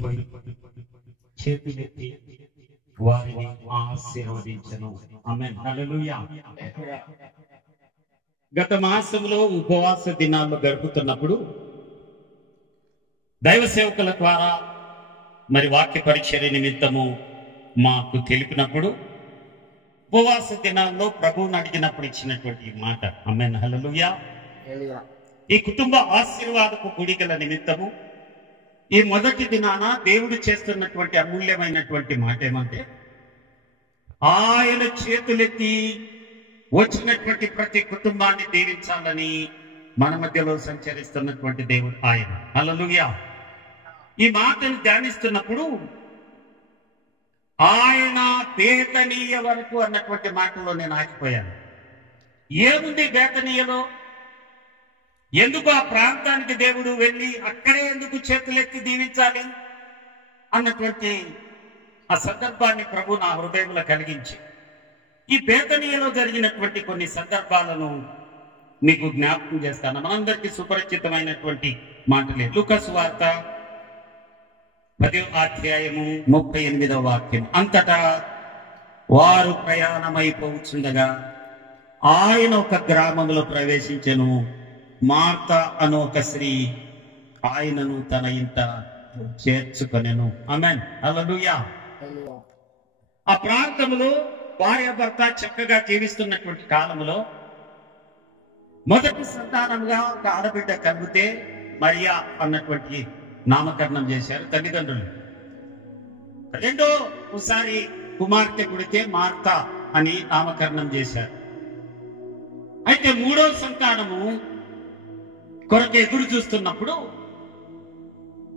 కూలిపోయి చేతులెత్తి వారిని ఆశీర్వదించను. ఆమేన్. హల్లెలూయా. గత మాసంలో ఉపవాస దినాల్లో గడుపుతున్నప్పుడు దైవ సేవకుల ద్వారా మరి వాక్య పరిచర్య నిమిత్తము మాకు తెలిపినప్పుడు ఉపవాస దినాల్లో ప్రభువుని అడిగినప్పుడు ఇచ్చినటువంటి మాట. ఆమేన్. హల్లెలూయా. ఈ కుటుంబ ఆశీర్వాదపు కూడికల నిమిత్తము ఈ మొదటి దినాన దేవుడు చేస్తున్నటువంటి అమూల్యమైనటువంటి మాట ఏమంటే, ఆయన చేతులెత్తి వచ్చినటువంటి ప్రతి కుటుంబాన్ని దీవించాలని మన మధ్యలో సంచరిస్తున్నటువంటి దేవుడు ఆయన. హల్లెలూయా. ఈ మాటను ధ్యానిస్తున్నప్పుడు ఆయన బేతనీయ వరకు అన్నటువంటి మాటలో నేను ఆగిపోయాను. ఏముంది బేతనీయలో? ఎందుకు ఆ ప్రాంతానికి దేవుడు వెళ్ళి అక్కడే ఎందుకు చేతులెత్తి దీవించాలి అన్నటువంటి ఆ సందర్భాన్ని ప్రభు నా హృదయంలో కలిగించి ఈ బేతనీయలో జరిగినటువంటి కొన్ని సందర్భాలను మీకు జ్ఞాపకం చేస్తాను. మనందరికీ సుపరిచితమైనటువంటి మాటలే. లూకా సువార్త 10వ అధ్యాయము 38వ వాక్యం. అంతటా వారు ప్రయాణమైపోవచ్చుండగా ఆయన ఒక గ్రామంలో ప్రవేశించెను. మార్త అను ఒక స్త్రీ ఆయనను తన ఇంట చేర్చుకొనెను. ఆమేన్. హల్లెలూయా. ఆ ప్రాంతంలో భార్యాభర్త చక్కగా జీవిస్తున్నటువంటి కాలంలో మొదటి సంతానంగా ఒక ఆడబిడ్డ కలిగితే మరియా అన్నటువంటి నామకరణం చేశారు తల్లిదండ్రులు. రెండోసారి కుమార్తె పుడితే మార్త అని నామకరణం చేశారు. అయితే మూడో సంతానము కొరకు ఎదురు చూస్తున్నప్పుడు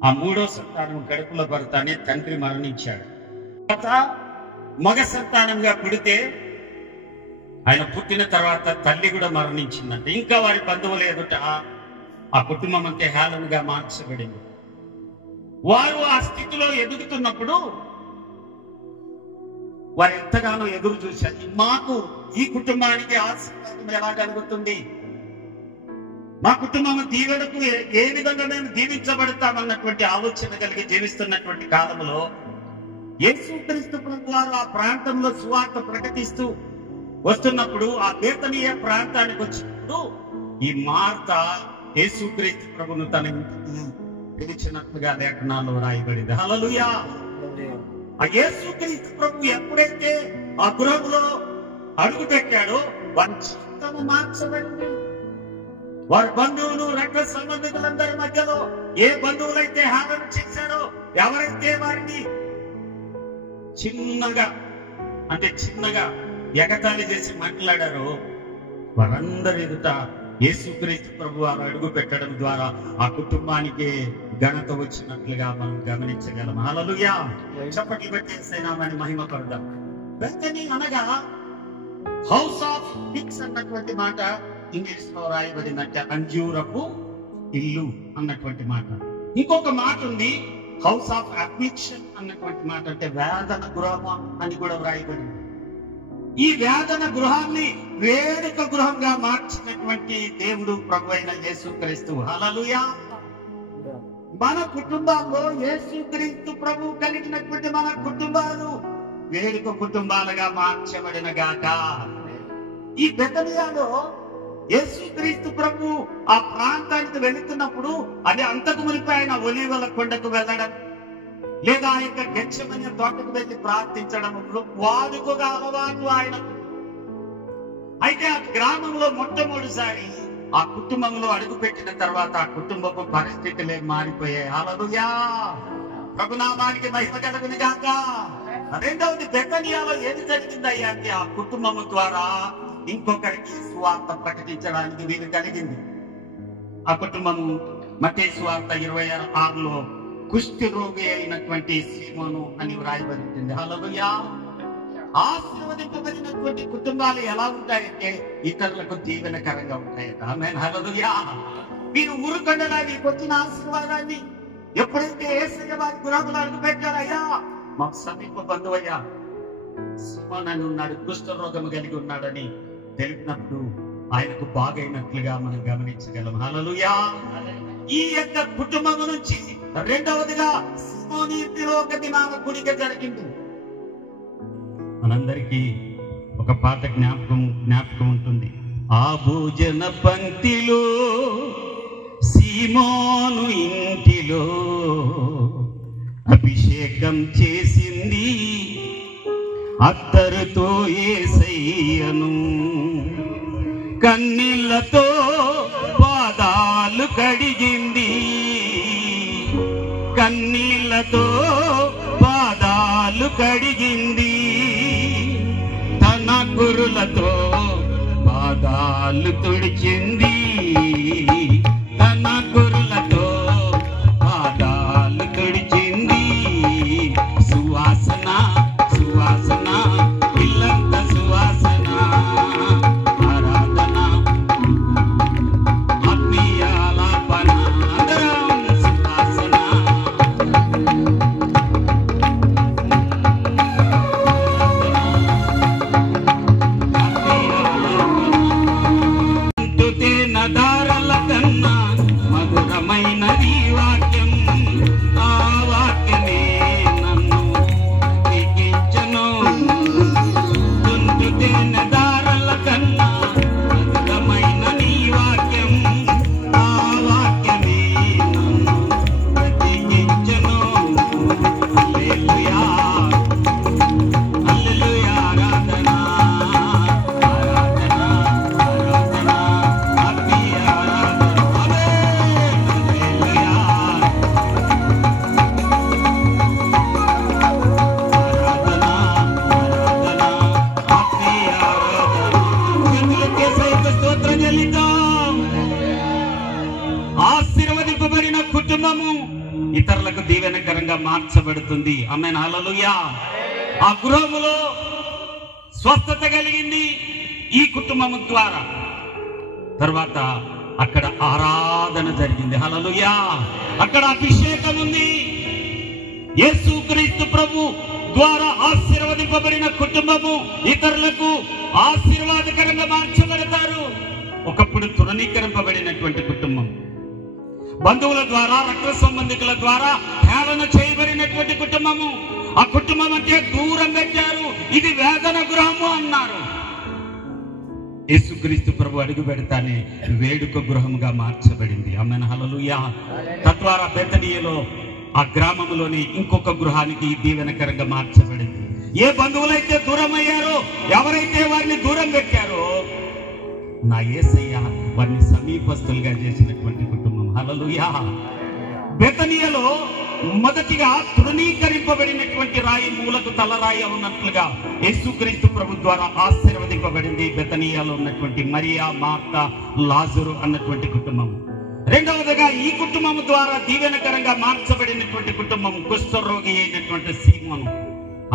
ఆ మూడో సంతానం కడుపులో పడతానే తండ్రి మరణించాడు. మగ సంతానంగా పుడితే ఆయన పుట్టిన తర్వాత తల్లి కూడా మరణించిందంటే ఇంకా వారి బంధువులు ఎదుట ఆ కుటుంబం అంతే హేళనగా మార్చబడింది. వారు ఆ స్థితిలో ఎదుగుతున్నప్పుడు వారు ఎంతగానో ఎదురు చూశారు. మాకు ఈ కుటుంబానికి ఆశీర్వాదం ఎలా కలుగుతుంది, మా కుటుంబం దీవెనకు ఏ విధంగా మేము దీవించబడతామన్నటువంటి ఆలోచన కలిగి జీవిస్తున్నటువంటి కాలంలో యేసుక్రీస్తు ప్రభువు వారు ఆ ప్రాంతంలో సువార్త ప్రకటిస్తూ వస్తున్నప్పుడు ఆ బేతనీయ ప్రాంతానికి వచ్చినప్పుడు ఈ మార్త యేసుక్రీస్తు ప్రభువును తన ఇంటికి పిలిచినట్లుగా లేఖనాల్లో రాయబడింది. హల్లెలూయా. ఆ యేసుక్రీస్తు ప్రభువు ఎప్పుడైతే ఆ గృహంలో అడుగు పెట్టాడో వారి జీవితము మార్చబడింది. వారి బంధువులు రక్త సంబంధికులందరి మధ్యలో ఏ బంధువులైతే హేళన చేశారో, ఎవరైతే వారిని చిన్నగా ఎగతాళి చేసి మాట్లాడారో వారందరి ఎదుట యేసుక్రీస్తు ప్రభు వారు అడుగు పెట్టడం ద్వారా ఆ కుటుంబానికి ఘనత వచ్చినట్లుగా మనం గమనించగలం. హల్లెలూయా. చప్పట్లు పెట్టేసైనామని మహిమ పడదాం. బెతనీ అనగా హౌస్ ఆఫ్ ఫిగ్స్ అన్నటువంటి మాట ఇంగ్లీష్ లో రాయబడిందంటే అంజూరపు ఇల్లు అన్నటువంటి మాట. ఇంకొక మాట ఉంది హౌస్ ఆఫ్ అఫ్లిక్షన్ అన్నటువంటి మాట, అంటే వేదన గృహం అని కూడా వ్రాయబడింది. ఈ వేదన గృహాన్ని వేడుక గృహంగా మార్చినటువంటి దేవుడు ప్రభు అయిన యేసుక్రీస్తు. హల్లెలూయా. మన కుటుంబాల్లో యేసుక్రీస్తు ప్రభు కలిగినటువంటి మన కుటుంబాలు వేడుక కుటుంబాలుగా మార్చబడిన గాక. ఈ బెతనియాలో యేసుక్రీస్తు ప్రభు ఆ ప్రాంతానికి వెళుతున్నప్పుడు అది అంతకు మునిపై ఆయన ఒలీవల కొండకు వెళ్ళడం లేదా ఆ యొక్క గెత్సేమనే తోటకు వెళ్ళి ప్రార్థించడం వాడుకగా అలవాటు ఆయన. అయితే ఆ గ్రామంలో మొట్టమొదటిసారి ఆ కుటుంబంలో అడుగు పెట్టిన తర్వాత ఆ కుటుంబపు పరిస్థితులే మారిపోయాయి. హల్లెలూయా. ప్రభునామానికి మహిమ కలుగును గాక. రెండవది బెతనియాలో ఏది జరిగిందయ్యా అంటే ఆ కుటుంబము ద్వారా ఇంకొకరికి సువార్త ప్రకటించడానికి వీలు కలిగింది. ఆ కుటుంబము మత్తయి సువార్త 26లో కుష్టి రోగి అయినటువంటి సీమోను అని వ్రాయబడింది. హల్లెలూయా. ఆశీర్వదింపబడినటువంటి కుటుంబాలు ఎలా ఉంటాయంటే ఇతరులకు దీవెనకరంగా ఉంటాయట. ఆమేన్. హల్లెలూయా. మీరు ఊరుకొండలాగి వచ్చిన ఆశీర్వాదాన్ని ఎప్పుడైతే యేసయ్య వారి గృహంలో అడుగు పెట్టారయ్యా, మాకు సమీప బంధువయ్యా సీమోను అని ఉన్నాడు, కుష్ఠ రోగం కలిగి ఉన్నాడని తెలిపినప్పుడు ఆయనకు బాగైనట్లుగా మనం గమనించగలం. హల్లెలూయా. ఈ యొక్క కుటుంబం నుంచి రెండవదిగా సీమోను స్థితిలో ఒక దినాన కూడిక జరిగింది. మనందరికీ ఒక పాత జ్ఞాపకం ఉంటుంది. ఆ భోజన పంక్తిలో సీమోను ఇంటిలో అభిషేకం చేసింది అత్తరుతో యేసయ్యను, కన్నీళ్లతో పాదాలు కడిగింది, కన్నీళ్లతో పాదాలు కడిగింది, తన కురులతో పాదాలు తుడిచింది, తన కురులతో పాదాలు తుడిచింది. సువాసన సువాసన ఇల్లంత సువాసన, ఆరాధన ఆత్మీయాలాపన అందరం సువాసన. దారల కన్నా మధురమైనది వాక్యం, ఆ వాక్యమే నన్ను ఎక్కించెను. తుంటుతేన దారల కన్నా మధురమైన నీ వాక్యం, ఆ వాక్యమే నన్ను ఎక్కించెను. హల్లెలూయా హల్లెలూయా, ఆరాధన ఆరాధన ఆరాధన ఆత్మీయ ఆరాధన. ఆమేన్. హల్లెలూయా ఆరాధన ఆరాధన ఆత్మీయ ఆరాధన. చేతులెత్తి యేసయ్యకు స్తోత్రం చెల్లిద్దాం. ఆశీర్వదింపబడిన కుటుంబము ఇతరులకు దీవెనకరంగా మార్చబడుతుంది. ఆమేన్. హల్లెలూయా. ఆ గృహములో స్వస్థత కలిగింది ఈ కుటుంబము ద్వారా. తర్వాత అక్కడ ఆరాధన జరిగింది. హల్లెలూయా. అక్కడ అభిషేకం ఉంది. యేసుక్రీస్తు ప్రభు ద్వారా ఆశీర్వదింపబడిన కుటుంబము ఇతరులకు ఆశీర్వాదకరంగా మార్చబడతారు. ఒకప్పుడు తృణీకరింపబడినటువంటి కుటుంబం, బంధువుల ద్వారా రక్త సంబంధికుల ద్వారా హేళన చేయబడినటువంటి కుటుంబము, ఆ కుటుంబం అంటే దూరం పెట్టారు. ఇది వేదన గృహము అన్నారు. యేసుక్రీస్తు ప్రభు అడుగు పెడతానే వేడుక గృహముగా మార్చబడింది. ఆమేన్. హల్లెలూయా. తద్వారా బెతనీయలో ఆ గ్రామంలోని ఇంకొక గృహానికి దీవెనకరంగా మార్చబడింది. ఏ బంధువులైతే దూరం అయ్యారో, ఎవరైతే వారిని దూరం పెట్టారో, నా యేసయ్య వారిని సమీపస్తులుగా చేసినటువంటి కుటుంబం. హల్లెలూయా. బెతనీయలో మొదటిగా తృణీకరింపబడినటువంటి రాయి మూలకు తలరాయి ఉన్నట్లుగా యేసుక్రీస్తు ప్రభు ద్వారా ఆశీర్వదింపబడింది బెతనీయాలో ఉన్నటువంటి మరియా, మార్తా, లాజరు అన్నటువంటి కుటుంబం. రెండవదిగా ఈ కుటుంబం ద్వారా దీవెనకరంగా మార్చబడినటువంటి కుటుంబం కుష్ఠరోగి అయినటువంటి సీమోను.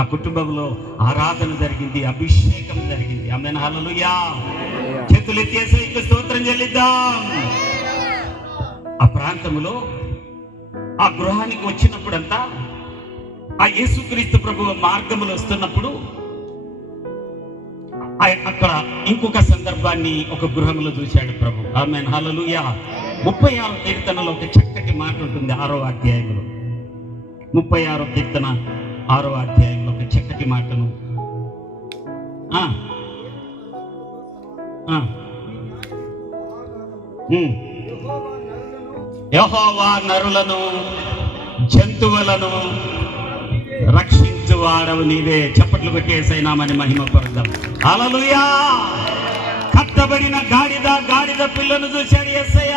ఆ కుటుంబంలో ఆరాధన జరిగింది, అభిషేకం జరిగింది. ఆమేన్. హల్లెలూయా. చేతులెత్తి యేసయ్యకు స్తోత్రం చెల్లిద్దాం. ఆ ప్రాంతంలో ఆ గృహానికి వచ్చినప్పుడంతా ఆ యేసుక్రీస్తు ప్రభు మార్గములు వస్తున్నప్పుడు అక్కడ ఇంకొక సందర్భాన్ని ఒక గృహంలో చూశాడు ప్రభు. ఆమేన్. హల్లెలూయా. 36 కీర్తనలో ఒక చక్కటి మాట ఉంటుంది. 6వ అధ్యాయంలో 36 కీర్తన 6వ అధ్యాయంలో ఒక చక్కటి మాటను యెహోవా నరులను జంతువులను రక్షించువాడవు నీవే. చప్పట్లు కొట్టి యేసయ్య నామముని మహిమపరుద్దాం. హల్లెలూయా. కట్టబడిన గాడిద పిల్లను చూశాడు యేసయ్య.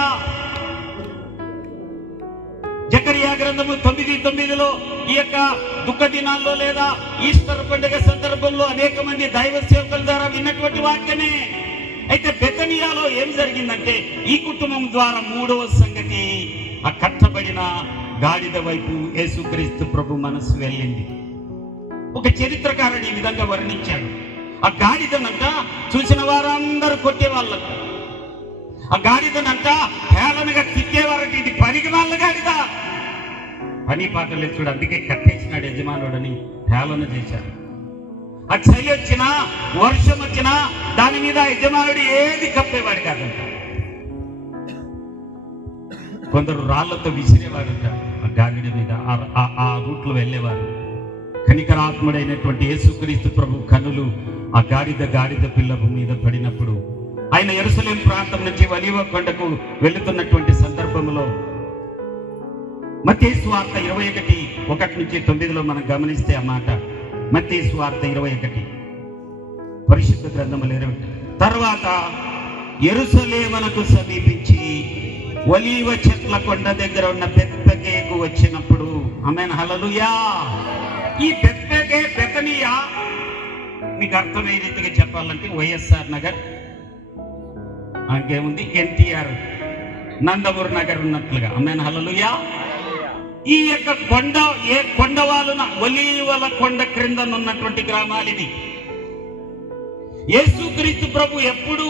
జకరియా గ్రంథము 9:9లో ఈ యొక్క దుఃఖ దినాల్లో లేదా ఈస్టర్ పండుగ సందర్భంలో అనేక మంది దైవ సేవకుల ద్వారా విన్నటువంటి వాక్యమే. అయితే బెతనియాలో ఏం జరిగిందంటే ఈ కుటుంబం ద్వారా మూడవ సంగతి, ఆ కట్టబడిన గాడిద వైపు యేసుక్రీస్తు ప్రభు మనసు వెళ్ళింది. ఒక చరిత్రకారుడు ఈ విధంగా వర్ణించాడు. ఆ గాడిదనంట చూసిన వారందరూ కొట్టేవాళ్ళంట. ఆ గాడిదనంట హేళనగా తిట్టేవారంటే ఇది పనికి వాళ్ళ గాడిద, పని పాటలు చూడు, అందుకే కట్టేసినాడు యజమానుడని హేళన చేశాడు. ఆ చలి వచ్చినా వర్షం వచ్చినా దాని మీద యజమానుడు ఏది కప్పేవాడు కాదంట. కొందరు రాళ్లతో విసిరేవాడంట ఆ గాడిద మీద ఆ రూట్లో వెళ్ళేవారు. కనికరాత్ముడైనటువంటి యేసుక్రీస్తు ప్రభు కన్నులు ఆ గాడిద పిల్ల మీద పడినప్పుడు ఆయన యెరూషలేము ప్రాంతం నుంచి ఒలీవ కొండకు వెళుతున్నటువంటి సందర్భంలో మత్తయి సువార్త 21:1-9 మనం గమనిస్తే ఆ మాట. మత్తయి సువార్త 21 పరిశుద్ధ గ్రంథములు 20. తర్వాత యెరూషలేమునకు సమీపించి ఒలీవ చెట్ల కొండ దగ్గర ఉన్న బెత్ఫగేకు వచ్చినప్పుడు, ఆమేన్ హల్లెలూయా. ఈ బెతనియా మీకు అర్థమయ్యే రీతిగా చెప్పాలంటే వైఎస్ఆర్ నగర్, ఇంకేముంది ఎన్టీఆర్ నందమూరి నగర్ ఉన్నట్లుగా, ఆమేన్ హల్లెలూయా. ఈ యొక్క కొండవాలున ఒలీవల కొండ క్రింద ఉన్నటువంటి గ్రామాలు ఇవి. యేసుక్రీస్తు ప్రభు ఎప్పుడు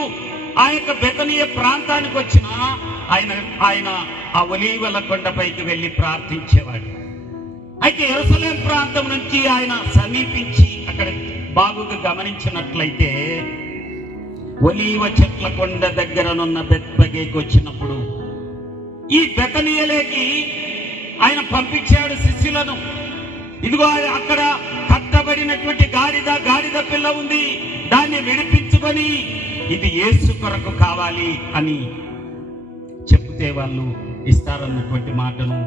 ఆ యొక్క బెతనియ ప్రాంతానికి వచ్చినా ఆయన ఆ ఒలీవల కొండపైకి వెళ్ళి ప్రార్థించేవాడు. అయితే యెరూషలేం ప్రాంతం నుంచి ఆయన సమీపించి అక్కడ బాగుగా గమనించినట్లయితే ఒలీవ చెట్ల కొండ దగ్గరనున్న బెత్ఫగేకి వచ్చినప్పుడు ఈ బెతనియలోకి ఆయన పంపించాడు శిష్యులను. ఇదిగో అక్కడ కట్టబడినటువంటి గాడిద పిల్ల ఉంది, దాన్ని విడిపించుకొని ఇది యేసు కొరకు కావాలి అని చెప్తే వాళ్ళు ఇస్తారన్నటువంటి మాటను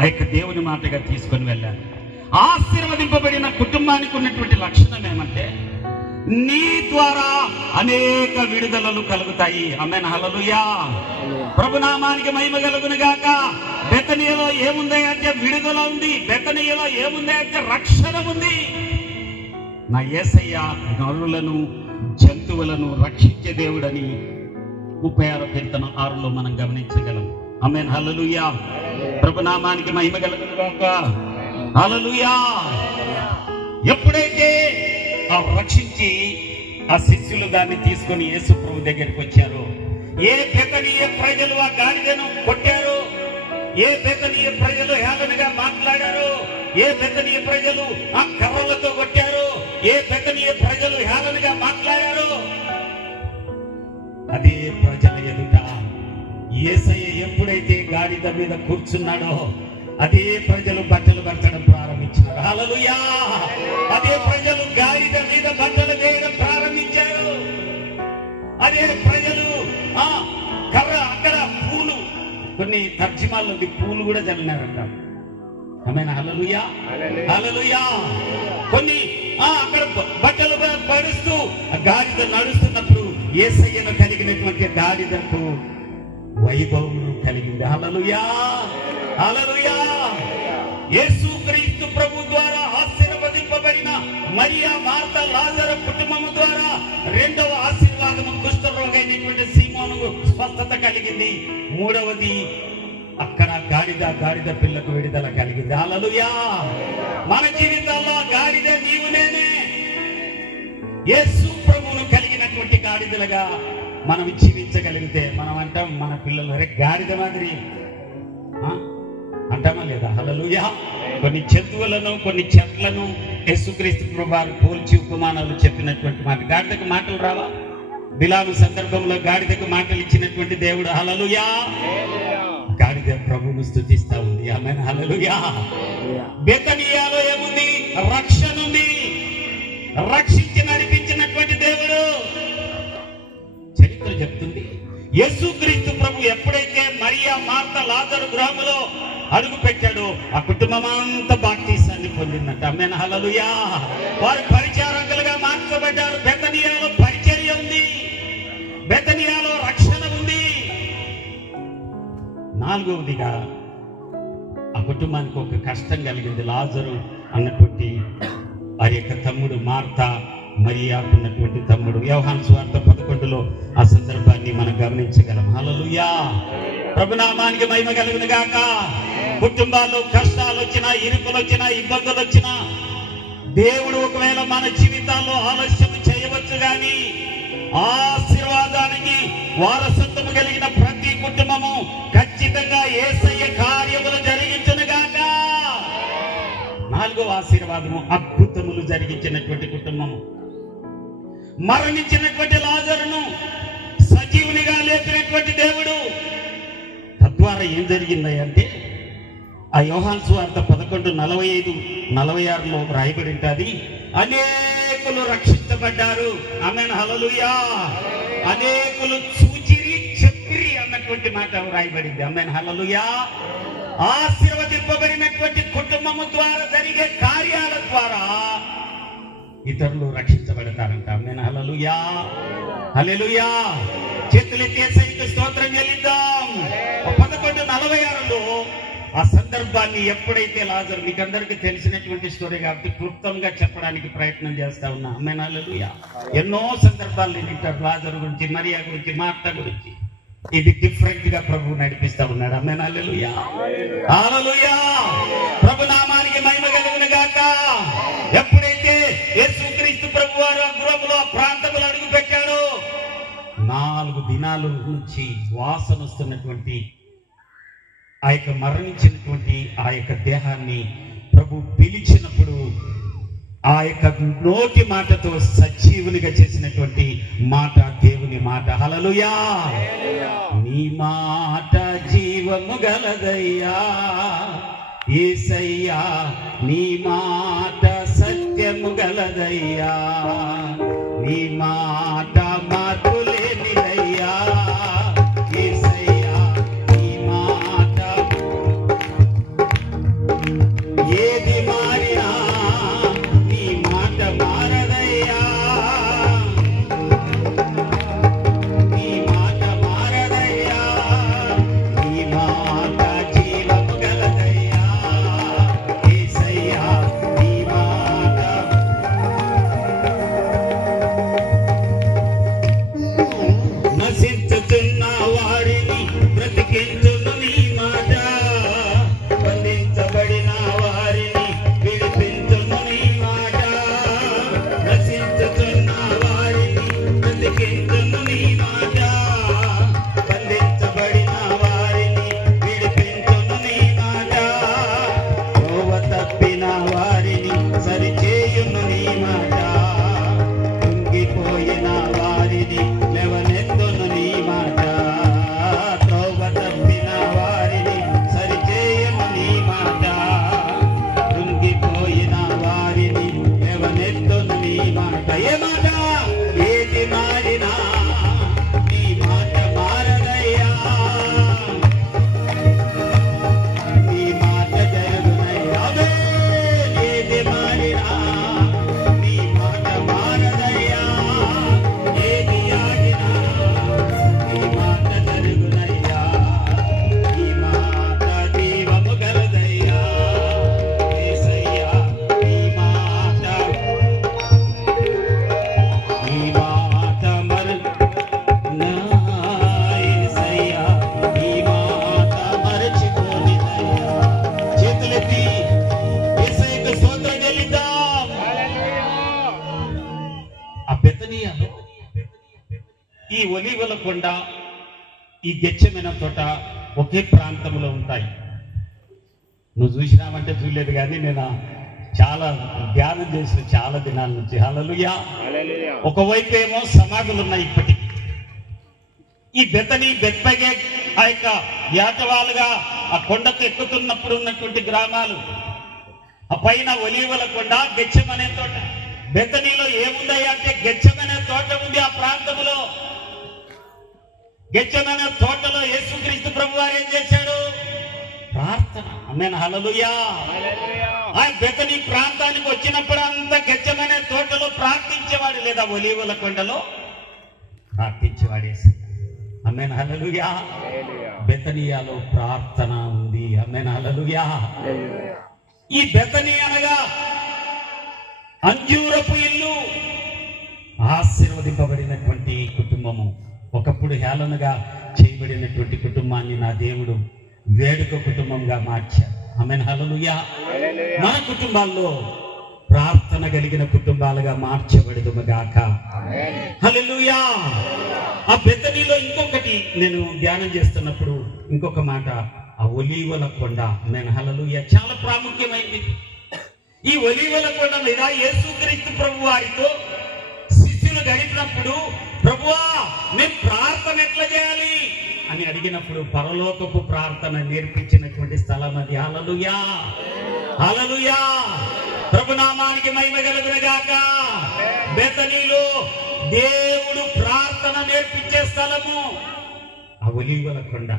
ఆ యొక్క దేవుని మాటగా తీసుకొని వెళ్ళారు. ఆశీర్వదింపబడిన కుటుంబానికి ఉన్నటువంటి లక్షణం ఏమంటే నీ ద్వారా అనేక విడుదలలు కలుగుతాయి. ఆమేన్ హల్లెలూయా. ప్రభునామానికి మహిమ కలుగును గాక. బెతనియలో ఏముంది అంటే విడుదల ఉంది. బెతనియలో ఏముంది అంటే రక్షణ ఉంది. నా యేసయ్య నరులను జంతువులను రక్షించే దేవుడని 36వ కీర్తన 6లో మనం గమనించగలం. ఆమేన్ హల్లెలూయా. ప్రభునామానికి మహిమ కలుగును గాక. హల్లెలూయా. ఎప్పుడైతే ఆ రక్షించి ఆ శిష్యులు దాన్ని తీసుకొని యేసు ప్రభు దగ్గరికి వచ్చారు, ఏ బెతనియ ప్రజలు ఆ గాడిదను కొట్టారు, ఏ బెతనియ ప్రజలు హేళనగా మాట్లాడారు, ఏ బెతనియ ప్రజలు ఆ కర్రలతో కొట్టారు, ఏ బెతనియ ప్రజలు హేళనగా మాట్లాడారు, అదే ప్రజల ఎదుట యేసయ్య ఎప్పుడైతే గాడిద మీద కూర్చున్నాడో అదే ప్రజలు బట్టలు కట్టడం ప్రారంభించారు. హల్లెలూయా. అదే ప్రజలు గాడిద మీద బట్టలు వేయడం ప్రారంభించారు. అదే ప్రజలు కర్ర అక్కడ పూలు, కొన్ని తర్జుమాల్లో పూలు కూడా చల్లినారంట. ఆమేన్ హల్లెలూయా. హల్లెలూయా. కొన్ని అక్కడ బట్టలు పడుస్తూ గాడిద నడుస్తున్నప్పుడు యేసయ్యను కలిగినటువంటి గాడిదకు వైభవం కలిగింది. హల్లెలూయా. హల్లెలూయా. యేసుక్రీస్తు ప్రభు ద్వారా ఆశీర్వదింపబడిన మరియా, మార్త, లాజరు కుటుంబము ద్వారా రెండవ ఆశీర్వాదము కుష్ఠరోగైనటువంటి సీమోనుకు స్వస్థత కలిగింది. మూడవది అక్కడ గాడిద పిల్లకు విడుదల కలిగింది. హల్లెలూయా. మన జీవితాల్లో గాడిద నీవు నేనే యేసు ప్రభువును కలిగినటువంటి గాడిదలుగా మనం జీవించగలిగితే మనం అంటాం, మన పిల్లలు అరే గాడిద మాదిరి అంటామా లేదా? హల్లెలూయా. కొన్ని జంతువులను కొన్ని చెట్లను యేసుక్రీస్తు ప్రభువారు పోల్చి ఉపమానాలు చెప్పినటువంటి మాట. గాడిదకు మాటలు రావా? బిలాము సందర్భంలో గాడిదకు మాటలు ఇచ్చినటువంటి దేవుడు. హల్లెలూయా. గాడిద ప్రభువును స్తుతిస్తా ఉంది. ఆమేన్ హల్లెలూయా. బెతనియాలో ఏముంది? రక్షణ ఉంది. రక్షించి నడిపించినటువంటి దేవుడు. చరిత్ర చెప్తుంది, యేసుక్రీస్తు ప్రభు ఎప్పుడైతే మరియా, మార్త, లాజరు గ్రామంలో అడుగు పెట్టాడో ఆ కుటుంబం అంతా బాప్తీసాన్ని పొందిందంట. ఆమేన్ హల్లెలూయా. వారు పరిచారకులుగా మార్చబడ్డారు. బెతనియాలో పరిచర్య ఉంది. బెతనియాలో రక్షణ ఉంది. నాలుగవదిగా ఆ కుటుంబానికి ఒక కష్టం కలిగింది. లాజరు అన్నటువంటి ఆ యొక్క తమ్ముడు, మార్త మరియాకున్నటువంటి తమ్ముడు. యోహాను సువార్త 11లో ఆ సందర్భాన్ని మనం గమనించగలం. హల్లెలూయా. ప్రభునామానికి మహిమ కలుగును గాక. కుటుంబాల్లో కష్టాలు వచ్చినా, ఇరుకులు వచ్చినా, ఇబ్బందులు వచ్చినా దేవుడు ఒకవేళ మన జీవితాల్లో ఆలస్యం చేయవచ్చు కానీ ఆశీర్వాదానికి వారసత్వం కలిగిన ప్రతి కుటుంబము ఖచ్చితంగా యేసయ్య కార్యములు జరిగించును గాక. నాలుగవ ఆశీర్వాదము అద్భుతములు జరిగించినటువంటి కుటుంబము. మరణించినటువంటి లాజరును సజీవునిగా లేపినటువంటి దేవుడు. తద్వారా ఏం జరిగిందంటే ఆ యోహాను సువార్త 11:45-46లో రాయబడి ఉంటుంది. అనేకులు రక్షించబడ్డారు. ఆమేన్ హల్లెలూయా. అనేకులు చూచిరి చెప్పిరి అన్నటువంటి మాట రాయబడింది. ఆమేన్ హల్లెలూయా. ఆశీర్వదింపబడినటువంటి కుటుంబము ద్వారా జరిగే కార్యాల ద్వారా ఇతరులు రక్షించబడతారంట. ఆమేన్ హల్లెలూయా. హల్లెలూయా. చేతులెత్తి యేసయ్యకు స్తోత్రం చెల్లిద్దాం. 11:46లో ఆ సందర్భాన్ని ఎప్పుడైతే లాజరు, మీకు అందరికీ తెలిసినటువంటి స్టోరీ కాబట్టి క్లుప్తంగా చెప్పడానికి ప్రయత్నం చేస్తా ఉన్నా. ఆమేన్ హల్లెలూయా. ఎన్నో సందర్భాలు వింటారు లాజరు గురించి, మరియా గురించి, మార్త గురించి. ఇది డిఫరెంట్ గా ప్రభు నడిపిస్తా ఉన్నాడు. ఆమేన్ హల్లెలూయా. హల్లెలూయా. ప్రభు నామానికి మహిమ కలుగును గాక. ఎప్పుడైతే యేసుక్రీస్తు ప్రభు వారు ఆ గృహంలో ఆ ప్రాంతంలో అడుగు పెట్టాడో 4 దినాల నుంచి వాసన వస్తున్నటువంటి ఆ యొక్క మరణించినటువంటి ఆ యొక్క దేహాన్ని ప్రభు పిలిచినప్పుడు ఆ యొక్క నోటి మాటతో సజీవునిగా చేసినటువంటి మాట దేవుని మాట. హల్లెలూయా. నీ మాట జీవము గలదయ్యా యేసయ్యా, నీ మాట సత్యము గలదయ్యా, నీ మాట మార్పు లేనిదయ్యా యేసయ్యా, నీ మాట ఏది మారినా నీ మాట మారదయ్యా, నీ మాట మారదయ్యా, నీ మాట జీవము గలదయ్యా యేసయ్యా, నీ మాట నశించుతున్న వారిని బ్రతికించును నీ మాట, బంధించబడిన వారిని విడిపించును నీ మాట, నశించుతున్న వారిని బ్రతికించును నీ మాట, బంధించబడిన వారిని విడిపించును నీ మాట, త్రోవ తప్పిన వారిని సరిచేయును నీ మాట, కుంగిపోయిన వారిని లేవనెత్తును నీ మాట, త్రోవ తప్పిన వారిని సరిచేయును నీ మాట, కుంగిపోయిన వారిని లేవనెత్తును నీ మాట. ఏ మాట ఏది మారినా నీ మాట మారదయ్యా, నీ మాట జరుగునయ్యా. ఏది మారినా నీ మాట మారదయ్యా, ఏది ఆగినా నీ మాట జరుగునయ్యా, నీ మాట జీవము గలదయ్యా యేసయ్యా, నీ మాట నా యేసయ్యా, నీ మాట మరచిపోనిదయ్యా. చేతులెత్తి యేసయ్యకు స్తోత్రం చెల్లిద్దాం. ఆ బెతనియాలో ఈ ఒలీవల కొండ, ఈ గెచ్చమెన తోట ఒకే ప్రాంతంలో ఉంటాయి. నువ్వు చూసినావంటే చూడలేదు, కానీ నేను చాలా ధ్యానం చేసిన చాలా దినాల నుంచి. హల్లెలూయా. ఒకవైపు ఏమో సమాధులు ఉన్నాయి ఇప్పటికీ. ఈ బెతని, బెత్పగే ఆ యొక్క యాజవాలుగా ఆ కొండకు ఎక్కుతున్నప్పుడు ఉన్నటువంటి గ్రామాలు. ఆ పైన ఒలీవల కొండ, గెచ్చమనే తోట. బెతనీలో ఏముందయ్యా అంటే గెచ్చమనే తోట ఉంది ఆ ప్రాంతంలో. గెచ్చమనే తోటలో యేసుక్రీస్తు ప్రభు వారు ఏం చేశాడు? ప్రార్థన. ఆమేన్ హల్లెలూయా. ఆ బెతనీ ప్రాంతానికి వచ్చినప్పుడు అంతా గెచ్చమనే తోటలో ప్రార్థించేవాడు, లేదా ఒలీవల కొండలో ప్రార్థించేవాడు యేసయ్య. ఆమేన్ హల్లెలూయా. బెతనియాలో ప్రార్థన ఉంది. ఆమేన్ హల్లెలూయా. ఈ బెతనీ అనగా అంజూరపు ఇల్లు, ఆశీర్వదింపబడినటువంటి కుటుంబము. ఒకప్పుడు హేళనగా చేయబడినటువంటి కుటుంబాన్ని నా దేవుడు వేడుక కుటుంబంగా మార్చాడు. ఆమేన్ హల్లెలూయా. మన కుటుంబాల్లో ప్రార్థన కలిగిన కుటుంబాలుగా మార్చబడదుగాక. హల్లెలూయా. ఆ బెతనీలో ఇంకొకటి నేను ధ్యానం చేస్తున్నప్పుడు ఇంకొక మాట, ఆ ఒలీవల కొండ. ఆమేన్ హల్లెలూయా. చాలా ప్రాముఖ్యమైనది. ఈ ఒలీవల కొండ మీద యేసుక్రీస్తు ప్రభు వారితో శిష్యులు గడిపినప్పుడు, ప్రభువా మేము ప్రార్థన ఎట్లా చేయాలి అని అడిగినప్పుడు పరలోకపు ప్రార్థన నేర్పించినటువంటి స్థలం అది. హల్లెలూయా, హల్లెలూయా. ప్రభునామానికి మహిమ కలుగునుగాక. బెతనీలో దేవుడు ప్రార్థన నేర్పించే స్థలము ఆ ఒలీవల కొండ.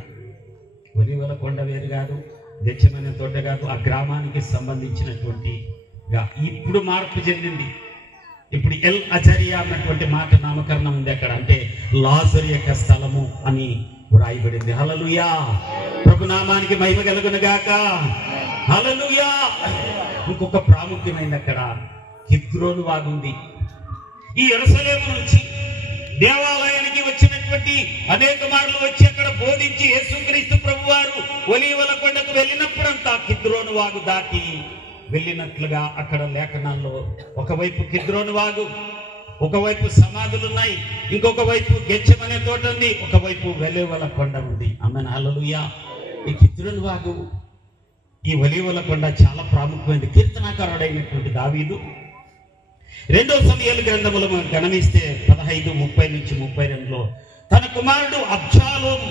ఒలీవల కొండ వేరు కాదు, గెత్సేమనే తోట కాదు, ఆ గ్రామానికి సంబంధించినటువంటి ఇప్పుడు మార్పు చెందింది. ఇప్పుడు ఎల్ అజరియా అన్నటువంటి మాట నామకరణం ఉంది అక్కడ. అంటే లాజరు యొక్క స్థలము అని వ్రాయబడింది. హల్లెలూయా, ప్రభునామానికి మహిమ కలుగునుగాక. హల్లెలూయా. ఇంకొక ప్రాముఖ్యమైనది అక్కడ కిద్రోను వాగుంది. ఈ యెరూషలేము నుంచి దేవాలయానికి వచ్చినటువంటి అనేక మార్లు వచ్చి అక్కడ బోధించి యేసుక్రీస్తు ప్రభువారు ఒలీవల కొండకు వెళ్ళినప్పుడంతా కిద్రోను వాగు దాటి వెళ్ళినట్లుగా అక్కడ లేఖనాల్లో ఒకవైపు కిద్రోను వాగు, ఒకవైపు సమాధులున్నాయి, ఇంకొక వైపు గెత్సేమనే తోట ఉంది, ఒకవైపు ఒలీవల కొండ ఉంది. ఆమేన్, హల్లెలూయా. ఈ కిద్రోను వాగు, ఈ ఒలీవల కొండ చాలా ప్రాముఖ్యమైనది. కీర్తనాకారుడైనటువంటి దావీదు 2వ సమూయేలు గ్రంథములో మనం గమనిస్తే 15:30-32లో తన కుమారుడు అబ్షాలోము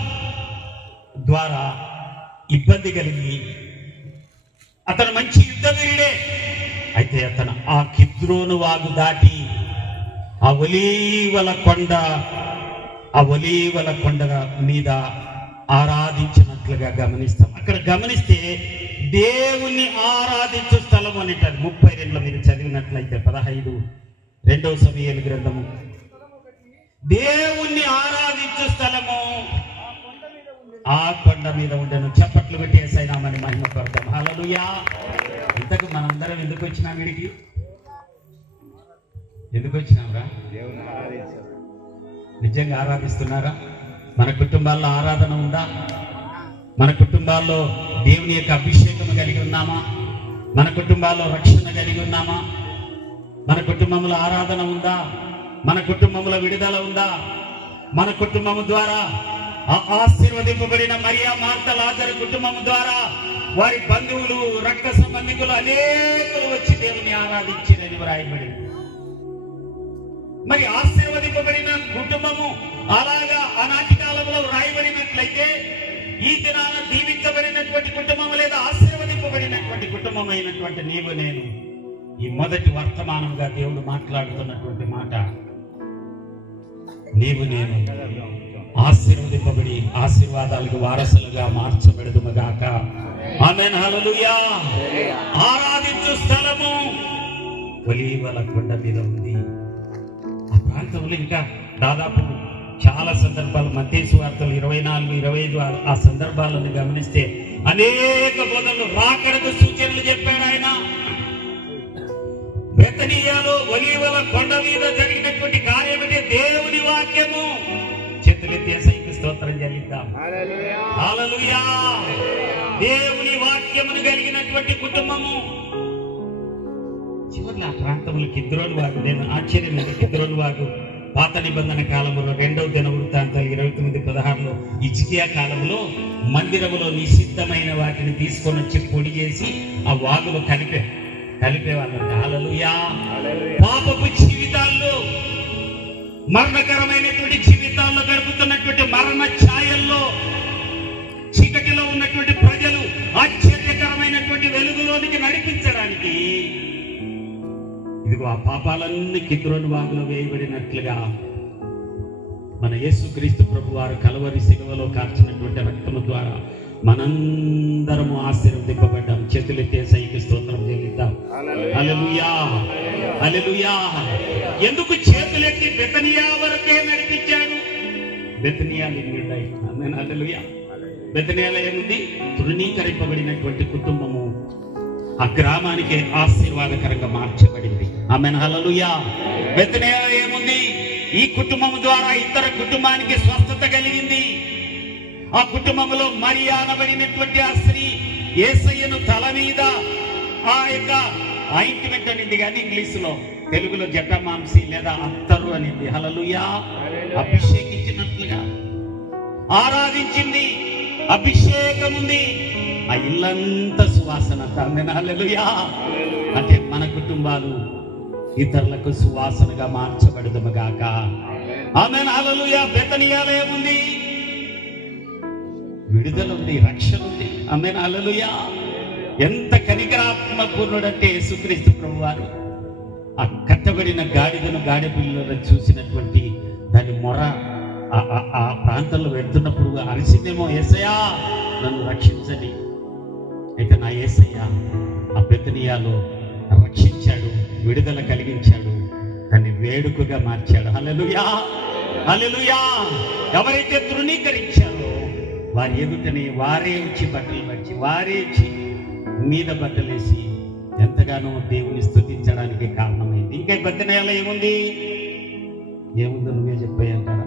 ద్వారా ఇబ్బంది కలిగి, అతను మంచి యుద్ధవీరుడే, అయితే అతను ఆ కిద్రోను వాగు దాటి ఆ ఒలీవల కొండ మీద ఆరాధించినట్లుగా గమనిస్తాం. అక్కడ గమనిస్తే దేవుణ్ణి ఆరాధించు స్థలం అనేటారు. 32లో మీరు చదివినట్లయితే 2వ సమూయేలు గ్రంథము, దేవుణ్ణి ఆరాధించు స్థలము ఆ కొండ మీద ఉండను. చప్పట్లు పెట్టి యేసయ్యనామని మహిమ పడతాం. హల్లెలూయా. ఇంతకు మనందరం ఎందుకు వచ్చినాం? వీడికి ఎందుకు వచ్చినాంరా? నిజంగా ఆరాధిస్తున్నారా? మన కుటుంబాల్లో ఆరాధన ఉందా? మన కుటుంబాల్లో దేవుని యొక్క అభిషేకం కలిగి ఉన్నామా? మన కుటుంబాల్లో రక్షణ కలిగి ఉన్నామా? మన కుటుంబంలో ఆరాధన ఉందా? మన కుటుంబంలో విడుదల ఉందా? మన కుటుంబం ద్వారా ఆశీర్వదింపబడిన మరియా, మార్తా, లాజరు కుటుంబం ద్వారా వారి బంధువులు, రక్త సంబంధికులు అనేకులు వచ్చి దేవుని ఆరాధించిరని వ్రాయబడింది. మరి ఆశీర్వదింపబడిన కుటుంబము అలాగా ఆనాటి కాలంలో వ్రాయబడినట్లయితే ఈ దినాన దీవించబడినటువంటి కుటుంబం లేదా ఆశీర్వదింపబడినటువంటి కుటుంబం అయినటువంటి నీవు నేను ఈ మొదటి వర్తమానంగా దేవుడు మాట్లాడుతున్నటువంటి మాట, నీవు నేను ఆశీర్వదింపబడి ఆశీర్వాదాలకు వారసులుగా మార్చబడదుముగాక. ఆమేన్, హల్లెలూయా. ఆరాధించు స్థలము ఒలీవల కొండ మీద ఉంది. ఆ ప్రాంతంలో ఇంకా దాదాపు చాలా సందర్భాలు, మత్తయి సువార్తలు 24, 25 ఆ సందర్భాలను గమనిస్తే అనేక బోధనలు, రాకడకు సూచనలు చెప్పాడు ఆయన. బెతనియాలో ఒలీవల కొండ మీద జరిగినటువంటి కార్యం అంటే దేవుని వాక్యము. చేతులెత్తి యేసయ్యకు స్తోత్రం చెల్లిద్దాం. హల్లెలూయా. దేవుని వాక్యమును కలిగినటువంటి కుటుంబము. చివరిలో ఆ ప్రాంతంలో కిద్రోను వాగు, నేను ఆశ్చర్యం, కిద్రోను వాగు పాత నిబంధన కాలంలో 2వ దినవృత్తాంతాలు 29:16లో హిజ్కియా కాలంలో మందిరములో నిషిద్ధమైన వాటిని తీసుకొని వచ్చి పొడి చేసి ఆ వాగులో కలిపేవాళ్ళంట. హల్లెలూయా. పాపపు జీవితాల్లో, మరణకరమైనటువంటి జీవితాల్లో గడుపుతున్నటువంటి మరణ ఛాయల్లో, చీకటిలో ఉన్నటువంటి ప్రజలు ఆశ్చర్యకరమైనటువంటి వెలుగులోనికి నడిపించడానికి ఇదిగో ఆ పాపాలన్నీ కిద్రోను వాగులో వేయబడినట్లుగా మన యేసుక్రీస్తు ప్రభువారు కలవరి శిలువలో కార్చినటువంటి రక్తము ద్వారా మనందరము ఆశీర్వదింపబడ్డాం. చేతులెత్తి యేసయ్యకు స్తోత్రం చెల్లిద్దాం. హల్లెలూయా, హల్లెలూయా. ఎందుకు చేతులెత్తి బెతనియా వరకే నడిపించాడు? బెతనియా నిండున్నాయి. ఆమేన్, హల్లెలూయా. బెతనియాలో ఏముంది? తృణీకరింపబడినటువంటి కుటుంబము ఆ గ్రామానికి ఆశీర్వాదకరంగా మార్చబడింది. ఆమేన్, హల్లెలూయా. బెతనియాలో ఏముంది? ఈ కుటుంబం ద్వారా ఇతర కుటుంబానికి స్వస్థత కలిగింది. ఆ కుటుంబంలో మరియా అనబడినటువంటి ఆ స్త్రీ యేసయ్యను తల మీద ఆ యొక్క ఆయింట్మెంట్ అనింది, కానీ ఇంగ్లీషులో, తెలుగులో జటమాంసి లేదా అత్తరు అనింది. హల్లెలూయా. అభిషేకించినట్లుగా ఆరాధించింది. అభిషేకం ఉంది. ఆ ఇల్లంతా సువాసన. హల్లెలూయా. అంటే మన కుటుంబాలు ఇతరులకు సువాసనగా మార్చబడదుముగాక. ఆమేన్, హల్లెలూయా. బెతనియాలో ఏముంది? విడుదల ఉంది, రక్షణ ఉంది. ఆమేన్, హల్లెలూయా. ఎంత కనికరాత్మపూర్ణుడంటే యేసుక్రీస్తు ప్రభువారు. ఆ కట్టబడిన గాడిదను గాడిపిల్లను చూసినటువంటి దాని మొర ఆ ప్రాంతంలో వెళ్తున్నప్పుడు అరిసిందేమో, యేసయ్యా నన్ను రక్షించండి. అయితే నా యేసయ్య ఆ బెతనియాలో రక్షించాడు, విడుదల కలిగించాడు, దాన్ని వేడుకగా మార్చాడు. హల్లెలూయా, హల్లెలూయా. ఎవరైతే తృణీకరించారో వారి ఎదుటని వారే వచ్చి బట్టలు వచ్చి వారే వచ్చి మీద బట్టలేసి ఎంతగానో దేవుని స్తుతించడానికి కారణమైంది. ఇంకా బెతనియాలో ఏముంది? ఏముందో నువ్వే చెప్పాయి అంటారా?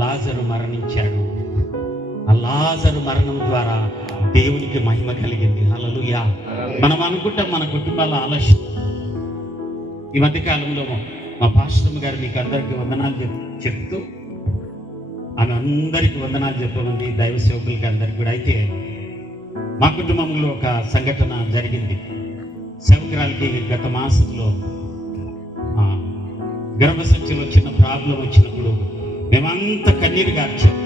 లాజరు మరణించాడు. ఆ లాజరు మరణం ద్వారా దేవునికి మహిమ కలిగింది. హల్లెలూయా. మనం అనుకుంటాం మన కుటుంబాల ఆలస్యం. ఈ మధ్య కాలంలో మా పాస్టర్ గారు మీకు అందరికీ వందనాలు చెప్తూ ఆమె అందరికీ వందనాలు చెప్పమంది, దైవ సేవకులకి అందరికి కూడా. అయితే మా కుటుంబంలో ఒక సంఘటన జరిగింది. సేవకురాలకి గత మాసంలో గర్భసంచిలో చిన్న ప్రాబ్లం వచ్చినప్పుడు మేమంతా కన్నీరు గార్చాం.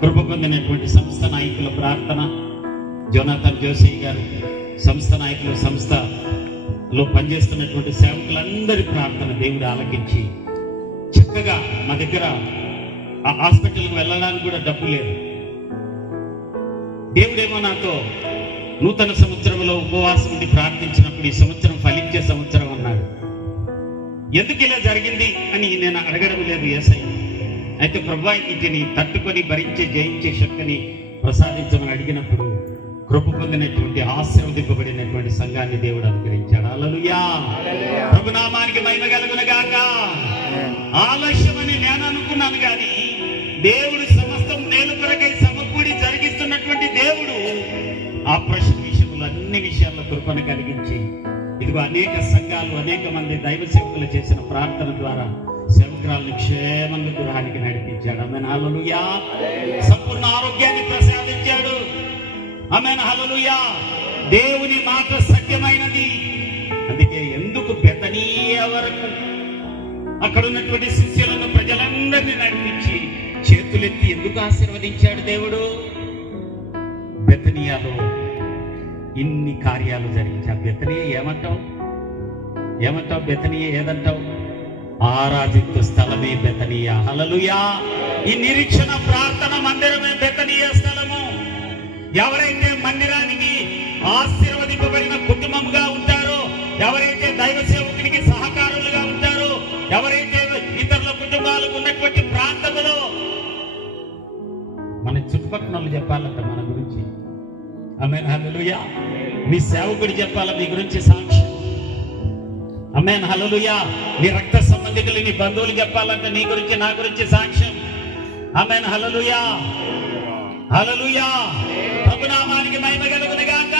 కృప పొందినటువంటి సంస్థ నాయకుల ప్రార్థన, జోనాథన్ జోసయ్య గారు సంస్థ నాయకులు, సంస్థలో పనిచేస్తున్నటువంటి సేవకులందరి ప్రార్థన దేవుడు ఆలకించి చక్కగా మా దగ్గర ఆ హాస్పిటల్కి వెళ్ళడానికి కూడా డబ్బు లేదు. దేవుడేమో నాతో నూతన సంవత్సరంలో ఉపవాసం ఉండి ప్రార్థించినప్పుడు ఈ సంవత్సరం ఫలించే సంవత్సరం అన్నాడు. ఎందుకు ఇలా జరిగింది అని నేను అడగడం లేదు యేసయ్య. అయితే ప్రభువా వీటిని తట్టుకొని భరించే జయించే శక్తిని ప్రసాదించమని అడిగినప్పుడు కృప పొందినటువంటి ఆశీర్వదింపబడినటువంటి సంఘాన్ని దేవుడు అనుగ్రహించాడు. హల్లెలూయా. ప్రభునామానికి మహిమ కలుగును గాక. ఆలస్యమని నేను అనుకున్నాను కానీ దేవుడు సమస్తం మేలు కొరకై సమకూడి జరిగిస్తున్నటువంటి దేవుడు ఆ ప్రశ్న విషయంలో అన్ని విషయాల్లో కృపను కలిగించి ఇదిగో అనేక సంఘాలు, అనేక మంది దైవ సేవకులు చేసిన ప్రార్థన ద్వారా సేవకురాలను క్షేమంగా గృహానికి నడిపించాడు. ఆమేన్, హల్లెలూయా. సంపూర్ణ ఆరోగ్యాన్ని ప్రసాదించాడు. ఆమేన్, హల్లెలూయా. దేవుని మాట సత్యమైనది. అందుకే ఎందుకు బెతనియా వరకు అక్కడ ఉన్నటువంటి శిష్యులను, ప్రజలందరినీ నడిపించి చేతులెత్తి ఎందుకు ఆశీర్వదించాడు దేవుడు? బెతనియాలో ఇన్ని కార్యాలు జరిగించాడు. బెతనియా ఏమంటావు? బెతనియా ఏదంటావు? ఆరాధించు స్థలమే బెతనియా. హల్లెలూయా. ఈ నిరీక్షణ ప్రార్థన మందిరమే బెతనియా స్థలము. ఎవరైతే మందిరానికి ఆశీర్వదింపబడిన కుటుంబంగా ఉంటారో, ఎవరైతే దైవ సేవకునికి సహకారులుగా ఉంటారో, ఎవరైతే ఇతరుల కుటుంబాలకు ఉన్నటువంటి ప్రాంతంలో మన చుట్టుపక్కల వాళ్ళు చెప్పాలంట మన గురించి. ఆమేన్, హల్లెలూయా. మీ సేవకుడు చెప్పాల మీ గురించి సాక్ష్యం. ఆమేన్, హల్లెలూయా. నీ రక్త సంబంధికులు, నీ బంధువులు చెప్పాలంటే నీ గురించి, నా గురించి సాక్ష్యం. ఆమేన్, హల్లెలూయా, హల్లెలూయా. ప్రభునామానికి మహిమ కలుగును గాక.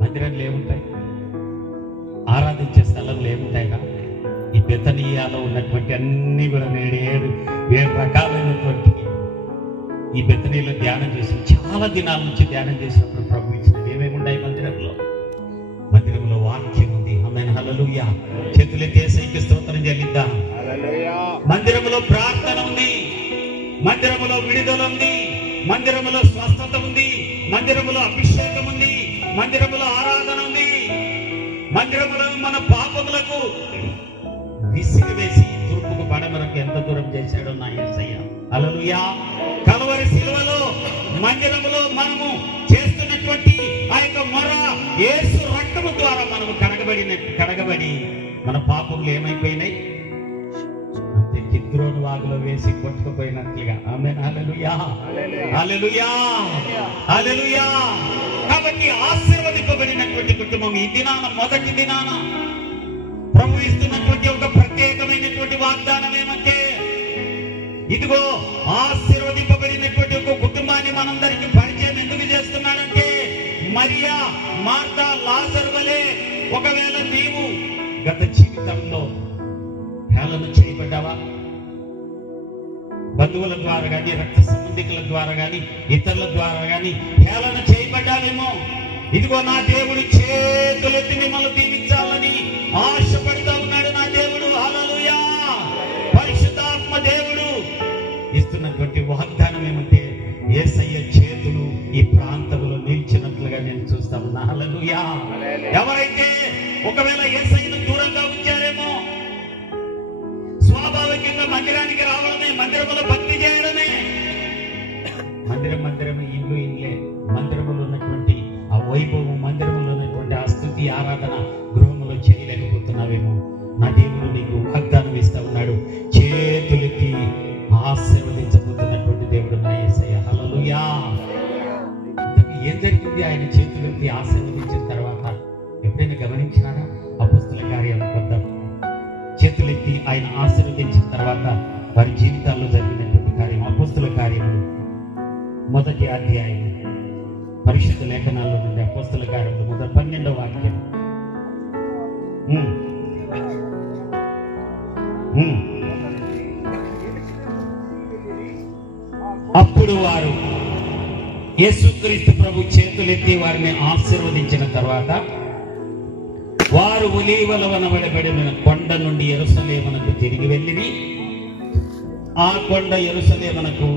మందిరంలో ఏముంటాయి? ఆరాధించే స్థలంలో ఏముంటాయిగా? ఈ బెతనియాలో ఉన్నటువంటి అన్ని కూడా 7 రకాలైనటువంటి ఈ బెతనీలో ధ్యానం చేసి చాలా దినాల నుంచి ధ్యానం చేసినప్పుడు ప్రభు ఇచ్చినది ఏమేమి ఉన్నాయి మందిరంలో? మందిరంలో వాక్యం ఉంది. ఆమేన్, హల్లెలూయా. చేతులెత్తి యేసయ్యకి స్తోత్రం చెల్లిద్దాం. మందిరంలో ప్రార్థన ఉంది, మందిరంలో విడుదల ఉంది, మందిరంలో స్వస్థత ఉంది, మందిరంలో అభిషేకం ఉంది, మందిరంలో ఆరాధన ఉంది. మందిరంలో మన పాపములకు విసిరివేసి తూర్పుకు పడమరకు ఎంత దూరం చేశాడో నా యేసయ్య. హల్లెలూయా. కల్వరి శిలువలో మందిరములో మనము చేస్తున్నటువంటి ఆ యొక్క మొర యేసు రక్తము ద్వారా మనము కడగబడి మన పాపములు ఏమైపోయినాయి? అంతే, కిద్రోను వాగులో వేసి కొట్టుకుపోయినట్లుగా. ఆమేన్, హల్లెలూయా, హల్లెలూయా, హల్లెలూయా. కాబట్టి ఆశీర్వదింపబడినటువంటి కుటుంబం ఈ దినాన, మొదటి దినాన ప్రభు ఇస్తున్నటువంటి ఒక ప్రత్యేకమైనటువంటి వాగ్దానం ఏమంటే, ఇదిగో ఆశీర్వదింపబడినటువంటి ఒక కుటుంబాన్ని మనందరికీ పరిచయం ఎందుకు చేస్తున్నాడంటే, మరియా, మార్తా, లాజరు వలె ఒకవేళ నీవు గత జీవితంలో హేళన చేయబడ్డావా? బంధువుల ద్వారా కానీ, రక్త సంబంధికుల ద్వారా కానీ, ఇతరుల ద్వారా కానీ హేళన చేయబడ్డావేమో. ఇదిగో నా దేవుడు చేతులెత్తి మిమ్మల్ని దీవించాలని ఆశపడుతూ ఉన్నాడు నా దేవుడు. హల్లెలూయా. పరిశుద్ధాత్మ దేవుడు ఒకవేళ యేసయ్యను దూరంగా ఉంచారేమో. స్వాభావికంగా మందిరానికి రావడమే, మందిరములో భక్తి చేయడమే. మందిరమే, ఇల్లు ఇల్లే. మందిరములో ఉన్నటువంటి ఆ వైభవం, మందిరములో ఉన్నటువంటి ఆ స్తుతి ఆరాధన గృహంలో చేయలేకపోతున్నావేమో. నా దేవుడు నీకు వాగ్దానం ఇస్తా ఉన్నాడు. చేతులెత్తి ఆశీర్వదించబోతున్నటువంటి దేవుడు నా యేసయ్య. హల్లెలూయా. ఏం జరిగింది ఆయన చేతులెత్తి ఆశీర్వదించిన తర్వాత? ఎప్పుడైనా గమనించినారా? అపొస్తలుల కార్యాలు కొద్దాం. చేతులెత్తి ఆయన ఆశీర్వదించిన తర్వాత వారి జీవితాల్లో జరిగినటువంటి కార్యం. అపొస్తలుల కార్యములు 1వ అధ్యాయం పరిశుద్ధ లేఖనాల్లో నుండి అపొస్తలుల కార్యములు 12వ వాక్యం. అప్పుడు వారు యేసుక్రీస్తు ప్రభు చేతులెత్తి వారిని ఆశీర్వదించిన తర్వాత వారు ఒలీవల వనబడబడిన కొండ నుండి యెరూషలేమునకు తిరిగి వెళ్ళిరి. ఆ కొండ యెరూషలేమునకు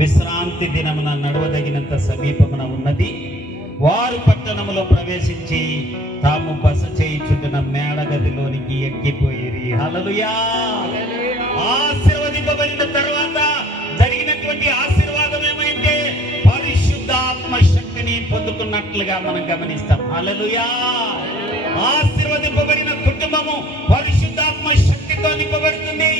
విశ్రాంతి దినమున నడవదగినంత సమీపమున ఉన్నది. వారు పట్టణములో ప్రవేశించి తాము బస చేయుచుండిన మేడగదిలోనికి ఎక్కిపోయిరి. హల్లెలూయా. ఆశీర్వదింపబడిన తర్వాత జరిగినటువంటి ఆశీర్వాదం ఏమైతే పరిశుద్ధాత్మ శక్తిని పొందుకున్నట్లుగా మనం గమనిస్తాం. హల్లెలూయా. ఆశీర్వదింపబడిన కుటుంబము పరిశుద్ధాత్మ శక్తితో నింపబడుతుంది.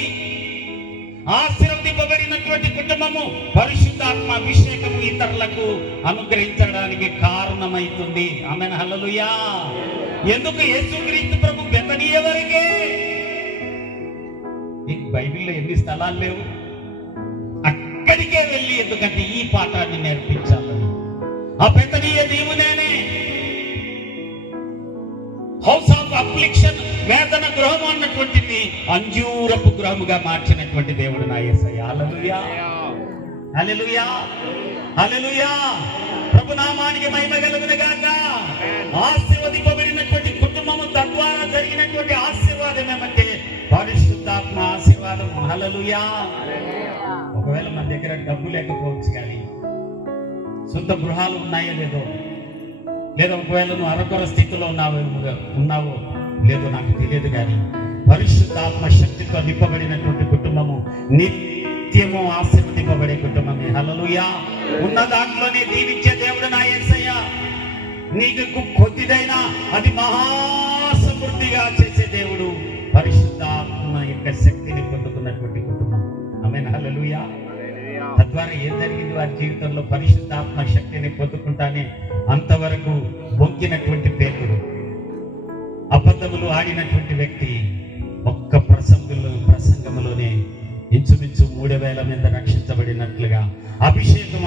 ఆశీర్వదింపబడినటువంటి కుటుంబము పరిశుద్ధాత్మ అభిషేకం ఇతరులకు అనుగ్రహించడానికి కారణమైతుంది. ఆమేన్. హల్లెలూయా. ఎందుకు యేసుక్రీస్తు ప్రభు బెతనియ వరకే? బైబిల్లో ఎన్ని స్థలాలు లేవు? అక్కడికే వెళ్ళి, ఎందుకంటే ఈ పాఠాన్ని నేర్పించాలని. ఆ బెతనియ దేవునేనే హౌస్ ఆఫ్ అఫ్లిక్షన్, వేదన గృహం అన్నటువంటిది అంజూరపు గృహముగా మార్చినటువంటి దేవుడు నా యేసయ్య. హల్లెలూయా. హల్లెలూయా. హల్లెలూయా. ప్రభునామానికి మహిమ కలుగును గాక. ఆశీర్వదింపబడినటువంటి కుటుంబము తద్వారా జరిగినటువంటి ఆశీర్వాదం ఏమంటే పరిశుద్ధాత్మ ఆశీర్వాదం. హల్లెలూయా. ఒకవేళ మన దగ్గర డబ్బు లేకపోవచ్చు, కానీ సొంత గృహాలు ఉన్నాయో లేదో, లేదా ఒకవేళ నువ్వు అరకొర స్థితిలో ఉన్నావో లేదో నాకు తెలియదు, కానీ పరిశుద్ధాత్మ శక్తితో నింపబడినటువంటి కుటుంబము నిత్యము ఆశీర్వదింపబడే కుటుంబమే. హల్లెలూయా. ఉన్న దాంట్లోనే దీవించే దేవుడు నా యేసయ్య. నీకు కొద్దిదైనా అది మహాసమృద్ధిగా చేసే దేవుడు. పరిశుద్ధాత్మ యొక్క శక్తిని పొందుకున్నటువంటి కుటుంబం. ఆమేన్. హల్లెలూయా. తద్వారా ఏం జరిగింది వారి జీవితంలో? పరిశుద్ధాత్మ శక్తిని పొందుకుంటానే అంతవరకు బొంకినటువంటి పేతురు, అబద్ధములు ఆడినటువంటి వ్యక్తి, ఒక్క ప్రసంగములోనే ఇంచుమించు 3000 మంది రక్షించబడినట్లుగా అభిషేకం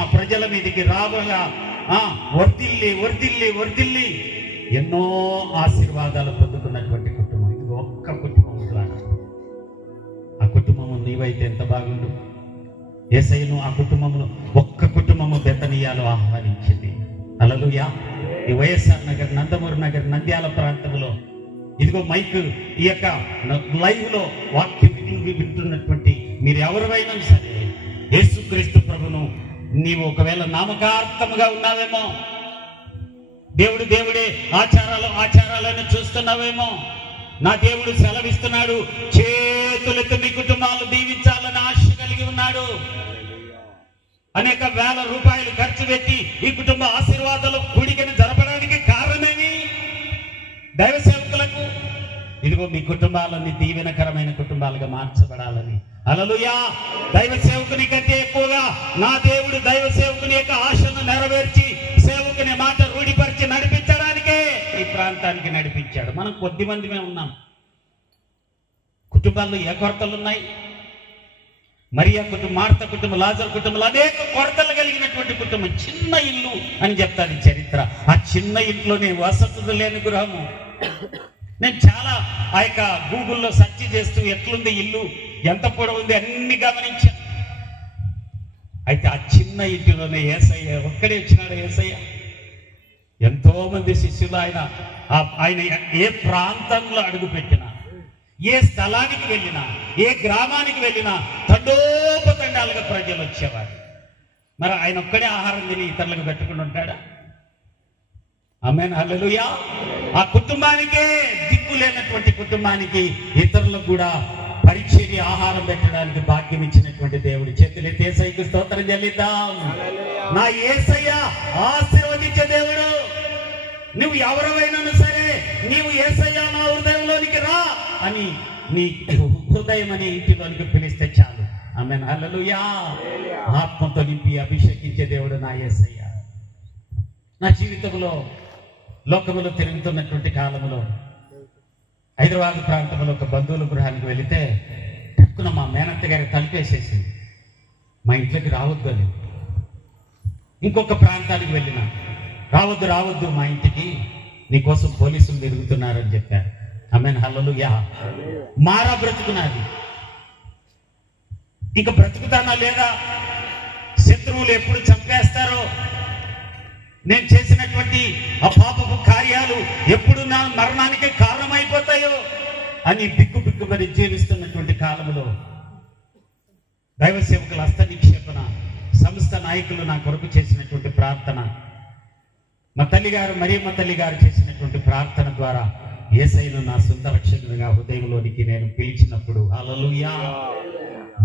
ఆ ప్రజల మీదకి రావగా వర్ధిల్లి ఎన్నో ఆశీర్వాదాలు పొందుకున్నటువంటి కుటుంబం. ఇది ఒక్క కుటుంబం ద్వారా. ఆ కుటుంబము నీవైతే ఎంత బాగుండు. యేసయ్యను ఆ కుటుంబమును, ఒక్క కుటుంబము బెతనియాలో ఆహ్వానించింది. హల్లెలూయా. ఈ వైఎస్ఆర్ నగర్, నందమూరి నగర్, నంద్యాల ప్రాంతంలో ఇదిగో మైక్, ఈ యొక్క లైవ్ లో వాక్యం వింటున్నటువంటి మీరు ఎవరైనా సరే, యేసుక్రీస్తు ప్రభును నీవు ఒకవేళ నామకార్థముగా ఉన్నావేమో, దేవుడే ఆచారాలను చూస్తున్నావేమో, నా దేవుడు సెలవిస్తున్నాడు, చేతులతో మీ కుటుంబాలు దీవించాలని ఆశ కలిగి ఉన్నాడు. అనేక వేల రూపాయలు ఖర్చు పెట్టి ఈ కుటుంబ ఆశీర్వాదాలు కూడికను జరపడానికి కారణమేమి? దైవ సేవకులకు ఇదిగో మీ కుటుంబాలన్నీ దీవెనకరమైన కుటుంబాలుగా మార్చబడాలని. హల్లెలూయా. దైవ సేవకుని కంటే ఎక్కువగా నా దేవుడు దైవ సేవకుని యొక్క ఆశను నెరవేర్చి సేవకుని మాట రూఢిపరిచి నడిపించడానికే ఈ ప్రాంతానికి నడిపించాడు. మనం కొద్ది మందిమే ఉన్నాం. కుటుంబాల్లో ఏ కొరతలు ఉన్నాయి? మరియా కుటుంబం, మార్త కుటుంబం, లాజరు కుటుంబాలు అనేక కొరతలు కలిగినటువంటి కుటుంబం. చిన్న ఇల్లు అని చెప్తారు చరిత్ర. ఆ చిన్న ఇంట్లోనే వసతులు లేని గృహము. నేను చాలా ఆ యొక్క గూగుల్లో సెర్చ్ చేస్తూ ఎట్లుంది ఇల్లు, ఎంత పొడవు ఉంది అన్ని గమనించాను. అయితే ఆ చిన్న ఇంటిలోనే యేసయ్య ఒక్కడే వచ్చినాడు. యేసయ్య ఎంతో మంది శిష్యులు ఆయన ఏ ప్రాంతంలో అడుగు పెట్టినా, ఏ స్థలానికి వెళ్ళినా, ఏ గ్రామానికి వెళ్ళినా తండోపతండాలుగా ప్రజలు వచ్చేవారు. మరి ఆయన ఒక్కడే ఆహారం తిని ఇతరులకు పెట్టుకుని ఉంటాడా? ఆమేన్, హల్లెలూయా. ఆ కుటుంబానికే దిక్కు లేనటువంటి కుటుంబానికి ఇతరులకు కూడా పరిచర్య ఆహారం పెట్టడానికి భాగ్యం ఇచ్చినటువంటి దేవుడు. చేతులెత్తి యేసయ్యకు స్తోత్రం చెల్లిద్దాం. నా యేసయ్య ఆశీర్వదించే దేవుడు. నువ్వు ఎవరైనా సరే నీవు యేసయ్య నా హృదయంలోనికి రా అని నీ హృదయం అనే ఇంటిలోనికి పిలిస్తే చాలు. ఆమేన్, హల్లెలూయా. ఆత్మతో నింపి అభిషేకించే దేవుడు నా యేసయ్య. నా జీవితంలో లోకములో తిరుగుతున్నటువంటి కాలంలో హైదరాబాద్ ప్రాంతంలో ఒక బంధువుల గృహానికి వెళితే టక్కున మా మేనత్త గారి తలుపేసేసింది. మా ఇంట్లోకి రావద్దు అని. ఇంకొక ప్రాంతానికి వెళ్ళిన రావద్దు మా ఇంటికి, నీకోసం పోలీసులు తిరుగుతున్నారని చెప్పారు. ఆమేన్, హల్లెలూయా. మారా బ్రతుకున్నది. ఇంక బ్రతుకుతానా లేదా, శత్రువులు ఎప్పుడు చంపేస్తారో, నేను చేసినటువంటి ఆ పాపపు కార్యాలు ఎప్పుడు నా మరణానికి కారణమైపోతాయో అని బిక్కుబిక్కుమని జీవిస్తున్నటువంటి కాలంలో దైవ సేవకుల హస్త నిక్షేపణ సంస్థ నాయకులు నా కొరకు చేసినటువంటి ప్రార్థన, మా తల్లిగారు మరియమ్మ తల్లి గారు చేసినటువంటి ప్రార్థన ద్వారా యేసయ్యను నా సొంత రక్షకునిగా హృదయంలోనికి నేను పిలిచినప్పుడు హల్లెలూయా,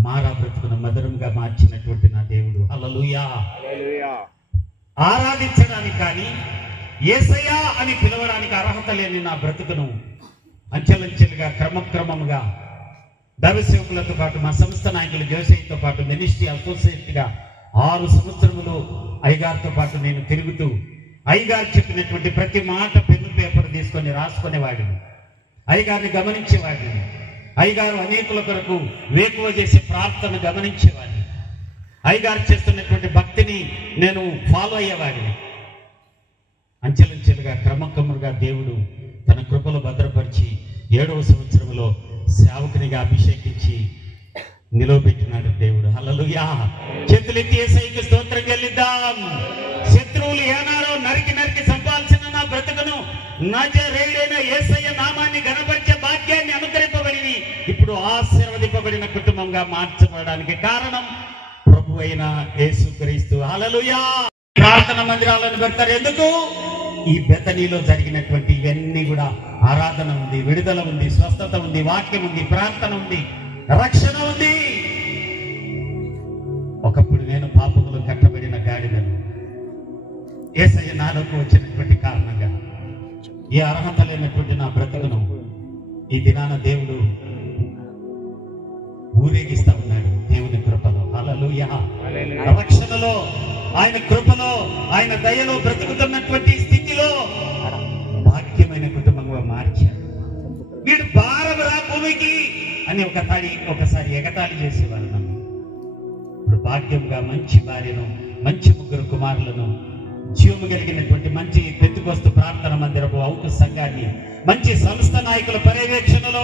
మారా బ్రతుకును మధురంగా మార్చినటువంటి నా దేవుడు. హల్లెలూయా. ఆరాధించడానికి కానీ యేసయ్యా అని పిలవడానికి అర్హత లేని నా బ్రతుకును అంచెలంచెలుగా క్రమక్రమంగా దైవ సేవకులతో పాటు మా సంస్థ నాయకులు జోసయ్యతో పాటు మినిస్ట్రీ అసోసియేట్గా 6 సంవత్సరములు అయ్యగారితో పాటు నేను తిరుగుతూ అయ్యగారు చెప్పినటువంటి ప్రతి మాట పెన్ను పేపర్ తీసుకొని రాసుకునేవాడిని. అయ్యగారిని గమనించేవాడిని. అయ్యగారు అనేకుల కొరకు వేకువ చేసే ప్రార్థన గమనించేవాడిని. అయ్యగారు చేస్తున్నటువంటి భక్తిని నేను ఫాలో అయ్యేవాడిని. అంచెలంచెలుగా క్రమక్రమంగా దేవుడు తన కృపలో భద్రపరిచి 7వ సంవత్సరంలో సేవకునిగా అభిషేకించి నిలవబెట్టినాడు దేవుడు. హల్లెలూయా. చేతులెత్తి యేసయ్యకు స్తోత్రం చెల్లిద్దాం. శత్రువులు ఏనాడో నరికి చంపాల్సిన నా బ్రతుకును నజరేయుడైన యేసయ్య నామాన్ని గణపరిచే భాగ్యాన్ని అనుగ్రహింపబడి ఇప్పుడు ఆశీర్వదింపబడిన కుటుంబంగా మార్చబడడానికి కారణం ప్రభు అయిన యేసుక్రీస్తు. హల్లెలూయా. ప్రార్థన మందిరాలను పెడతారు ఎందుకు? ఈ బెతనీలో జరిగినటువంటి ఇవన్నీ కూడా ఆరాధన ఉంది, విడుదల ఉంది, స్వస్థత ఉంది, వాక్యం ఉంది, ప్రార్థన ఉంది, రక్షణ ఉంది. ఒకప్పుడు నేను పాపములు కట్టబడిన గాడిదను. యేసయ్య నాలోకి వచ్చినటువంటి కారణంగా ఈ అర్హత లేనటువంటి నా బ్రతుకును ఈ దినాన దేవుడు ఊరేగిస్తా ఉన్నాడు దేవుని కృపలో. హల్లెలూయా. రక్షణలో, ఆయన కృపలో, ఆయన దయలో బ్రతుకుతున్నటువంటి స్థితిలో భాగ్యమైన కుటుంబంగా మార్చాడు. వీడు భారం రా భూమికి అని ఒకసారి ఎగతాళి చేసేవారు నన్ను. ఇప్పుడు భాగ్యంగా మంచి భార్యను, మంచి 3 కుమారులను, జీవము కలిగినటువంటి మంచి పెంతుకొస్తు ప్రార్థన మందిరపు ఔక సంఘాన్ని మంచి సంస్థ నాయకుల పర్యవేక్షణలో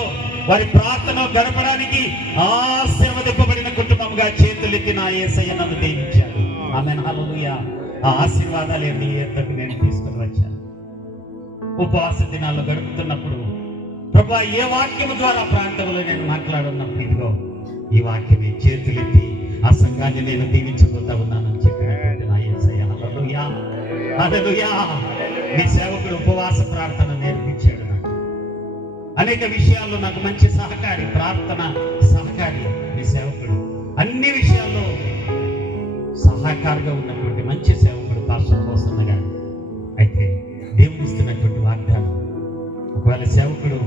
వారి ప్రార్థన గడపడానికి ఆశీర్వదింపబడిన కుటుంబంగా చేతులెత్తి నా యేసయ్య నన్ను దీవించాడు. ఆమేన్, హల్లెలూయా. ఆ ఆశీర్వాదాలు నీ ఎద్దకు నేను తీసుకుని వచ్చాను. ఉపవాస దినాల్లో గడుపుతున్నప్పుడు ప్రభువా ఏ వాక్యము ద్వారా ప్రాంతంలో నేను మాట్లాడున్నప్పుడు ఇదిగో ఈ వాక్యమే చేతులెత్తి ఆ సంఘాన్ని నేను దీవించబోతా ఉన్నానని చెప్పినటువంటి నా యేసయ్య. హల్లెలూయా, హల్లెలూయా. మీ సేవకుడు ఉపవాస ప్రార్థన నేర్పించాడు నాకు. అనేక విషయాల్లో నాకు మంచి సహకారి, ప్రార్థన సహకారి మీ సేవకుడు. అన్ని విషయాల్లో సహకారిగా ఉన్నటువంటి మంచి సేవకుడు పాస్టర్ హోసన్న గారు. అయితే దేవుడు ఇస్తున్నటువంటి వాగ్దానం, ఒకవేళ సేవకుడు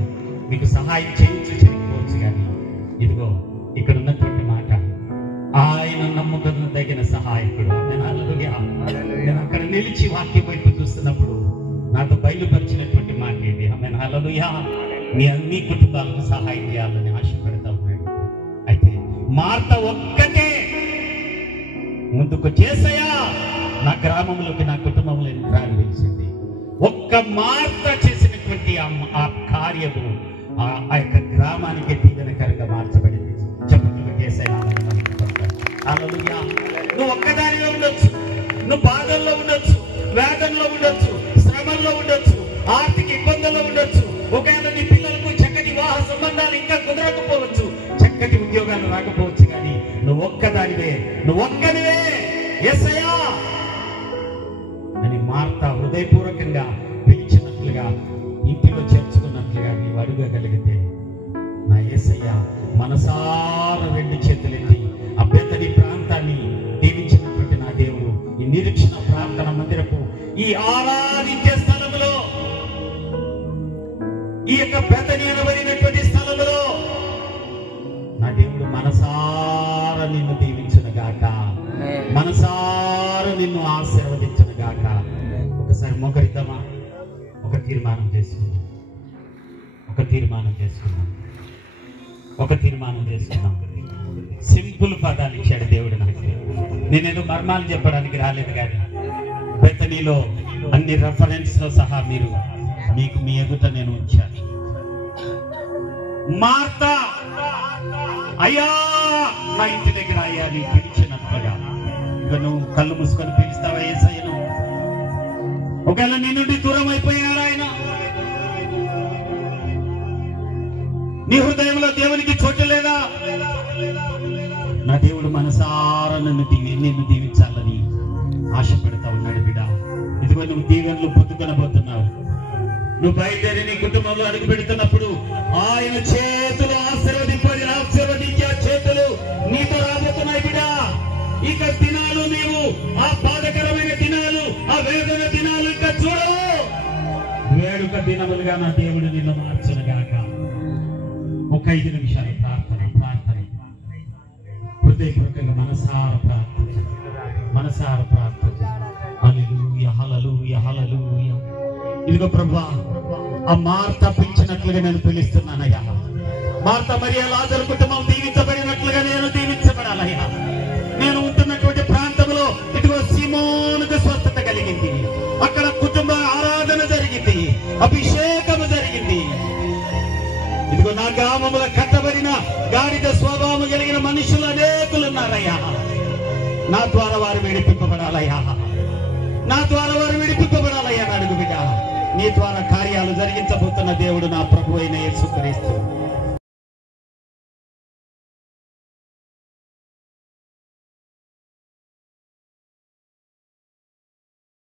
మీకు సహాయం చేయకపోవచ్చు కానీ ఇదిగో ఇక్కడ ఉన్నటువంటి మాట, ఆయన నమ్మకదగిన సహాయకుడు. నేను అక్కడ నిలిచి వాక్యం వైపు చూస్తున్నప్పుడు నాతో బయలుపరిచినటువంటి మాట ఏంటి? ఆమేన్, హల్లెలూయా. మీ అన్ని కుటుంబాలకు సహాయం చేయాలని ఆశపడతా ఉన్నాడు. అయితే మార్త ఒక్కటే ముందుకు చేసయా నా గ్రామంలోకి, నా కుటుంబంలో ప్రారంభించింది. ఒక్క మార్త చేసినటువంటి ఆ కార్యము ఆ యొక్క గ్రామానికి దీవెనకరంగా మార్చబడింది. చెప్పండి చేసయా. హల్లెలూయా. నువ్వు ఒక్కదానిలో ఉండొచ్చు, నువ్వు బాధల్లో ఉండొచ్చు, వేదనలో ఉండొచ్చు, శ్రమల్లో ఉండొచ్చు, ఆర్థిక ఇబ్బందుల్లో ఉండొచ్చు. ఒకవేళ నీ పిల్లలకు చక్కటి వివాహ సంబంధాలు ఇంకా కుదరకపోవచ్చు, చక్కటి ఉద్యోగాలు రాకపోవచ్చు, కానీ నువ్వు ఒక్కదానివే యేసయ్యా అని మార్త హృదయపూర్వకంగా చేర్చుకున్నట్లుగా, ఇంటిలో చేర్చుకున్నట్లుగా నీవు అడగగలిగితే నా యేసయ్య మనసార 2 చేతులెత్తి ఆ బెతనీ ప్రాంతాన్ని దీవించినటువంటి నా దేవుడు ఈ నిరీక్షణ ప్రార్థన మందిరపు ఈ ఆరాధించే స్థలములో, ఈ యొక్క బెతనీ అనబడినటువంటి స్థలములో నా దేవుడు మనసార నిన్ను దీవించును గాక, మనసార నిన్ను ఆశీర్వదించును గాక. ఒకసారి మొకరిద్దామా? ఒక తీర్మానం చేసుకుందాం. సింపుల్ పదాలు ఇచ్చాడు దేవుడు నాకు. నేనేదో మర్మాలు చెప్పడానికి రాలేదు, కానీ బెతనీలో అన్ని రెఫరెన్స్ లో సహా మీకు మీ ఎదుట నేను ఉంచాను. మార్తా, అయ్యా నా ఇంటి దగ్గర అయ్యా నీ పిలిచినట్లుగా ఇక నువ్వు కళ్ళు మూసుకొని పిలుస్తావా యేసయ్యను? ఒకవేళ నీ నుండి దూరం అయిపోయినాడు ఆయన, నీ హృదయంలో దేవునికి చోటు లేదా? నా దేవుడు మనసారా నిన్ను దీవించాలని ఆశపడతా ఉన్నాడు బిడ్డ. ఇదిగో నువ్వు దీవెనలు పొందుకొనబోతున్నావు. నువ్వు బయలుదేరి నీ కుటుంబంలో అడుగు పెడుతున్నప్పుడు ఆయన చేతులు ఆశీర్వదించే చేతులు నీతో రాబోతున్నాయి బిడ్డ. ఇక దినాలు నీవు ఆ బాధకరమైన దినాలు, ఆ వేదన దినాలు ఇక చూడవు. వేడుక దినములుగా నా దేవుడు నిన్ను మార్చునుగాక. ఒక 5 నిమిషాలు ప్రార్థన హృదయపూర్వకంగా మనసార ప్రార్థన. హల్లెలూయా, హల్లెలూయా, హల్లెలూయా. ఇదిగో ప్రభువా, ఆ మార్త పిలిచినట్లుగా నేను పిలుస్తున్నానయ్యా. మార్త మరియ లాజరు కుటుంబం దీవించబడినట్లుగా నేను దీవించబడాలయ్యా. నేను ఉంటున్నటువంటి ప్రాంతంలో ఇదిగో సీమోనుకు స్వస్థత కలిగింది, అక్కడ కుటుంబ ఆరాధన జరిగింది, అభిషేకము జరిగింది. ఇదిగో నా గ్రామంలో కట్టబడిన గాడిద స్వభావం కలిగిన మనుషులు అనేకులున్నారయ్యా. నా ద్వారా వారు విడిపింపబడాలయ్యా, అడుగు బిడ్డ. నీ ద్వారా కార్యాలు జరిగించబోతున్న దేవుడు నా ప్రభు అయిన యేసుక్రీస్తు.